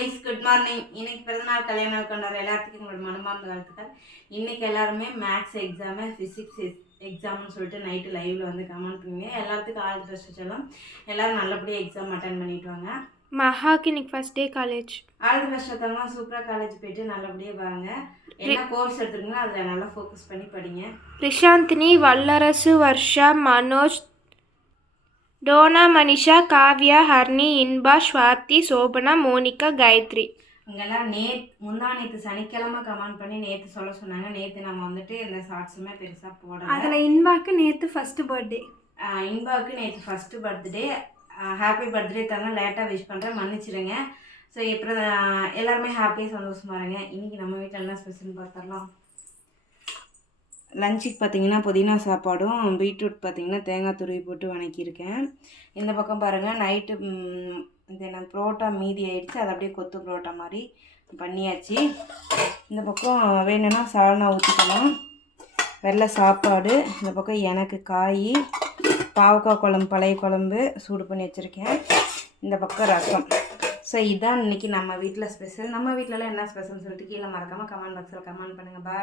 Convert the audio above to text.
Families good morning. இன்னைக்கு பிறந்தநாள் கல்யாண நாள் கொண்டாடுற எல்லாத்துக்கும் உங்களோட மனமார்ந்த வாழ்த்துக்கள். இன்னைக்கு எல்லாருமே மேக்ஸ் எக்ஸாமு ஃபிசிக்ஸ் எக்ஸாம்னு சொல்லிட்டு நைட்டு லைவ்ல வந்து கமெண்ட் பண்ணுங்க. எல்லாத்துக்கும் ஆல் தி பெஸ்ட் சொல்லலாம். எல்லாரும் நல்லபடியாக எக்ஸாம் அட்டன் பண்ணிட்டு வாங்க. மஹாக்கு இன்னைக்கு first day college. All the best தங்க. சூப்பராக காலேஜ் போயிட்டு நல்லபடியாக வாங்க. என்ன கோர்ஸ் எடுத்துருக்கீங்களோ அதில் நல்லா ஃபோக்கஸ் பண்ணி படிங்க. ரிஷாந்தினி, வல்லரசு, வர்ஷா, மனோஜ், டோனா, மனிஷா, காவ்யா, ஹர்னி, இன்பா, ஸ்வாதி, சோபனா, மோனிகா, காயத்ரி. இங்கெல்லாம் முந்தானேத்து சனிக்கிழமை கமெண்ட் பண்ணி நேற்று சொல்ல சொன்னாங்க. நேற்று நம்ம வந்துட்டு இந்த ஷார்ட்ஸுமே பெருசாக போடல. அதில் இன்பாக்கு நேற்று ஃபஸ்ட்டு பர்த்டே. இன்பாவுக்கு நேற்று ஃபஸ்ட்டு பர்த்டே. ஹாப்பி பர்த்டே தாங்க. லேட்டாக விஷ் பண்ணுறேன், மன்னிச்சிடுங்க. ஸோ இப்போ எல்லாருமே ஹாப்பியாக சந்தோஷமாக இருங்க. இன்றைக்கி நம்ம வீட்டில் என்ன ஸ்பெஷல்னு பார்த்துடலாம். லஞ்சுக்கு பார்த்தீங்கன்னா புதினா சாப்பாடும் பீட்ரூட் பார்த்தீங்கன்னா தேங்காய் துருவி போட்டு வணக்கியிருக்கேன். இந்த பக்கம் பாருங்கள், நைட்டு இது என்ன புரோட்டா மீதி ஆயிடுச்சு, அதை அப்படியே கொத்து புரோட்டா மாதிரி பண்ணியாச்சு. இந்த பக்கம் வேணும்னா சால்னா ஊற்றிக்கலாம். வெள்ளை சாப்பாடு. இந்த பக்கம் எனக்கு காய், பாவக்காய் குழம்பு, பழைய குழம்பு சூடு பண்ணி வச்சுருக்கேன். இந்த பக்கம் ரசம். ஸோ இதுதான் இன்றைக்கி நம்ம வீட்டில் ஸ்பெஷல். நம்ம வீட்டிலலாம் என்ன ஸ்பெஷல்னு சொல்லிட்டு கீழே மறக்காமல் கமெண்ட் பாக்ஸில் கமெண்ட் பண்ணுங்கள். பாய்.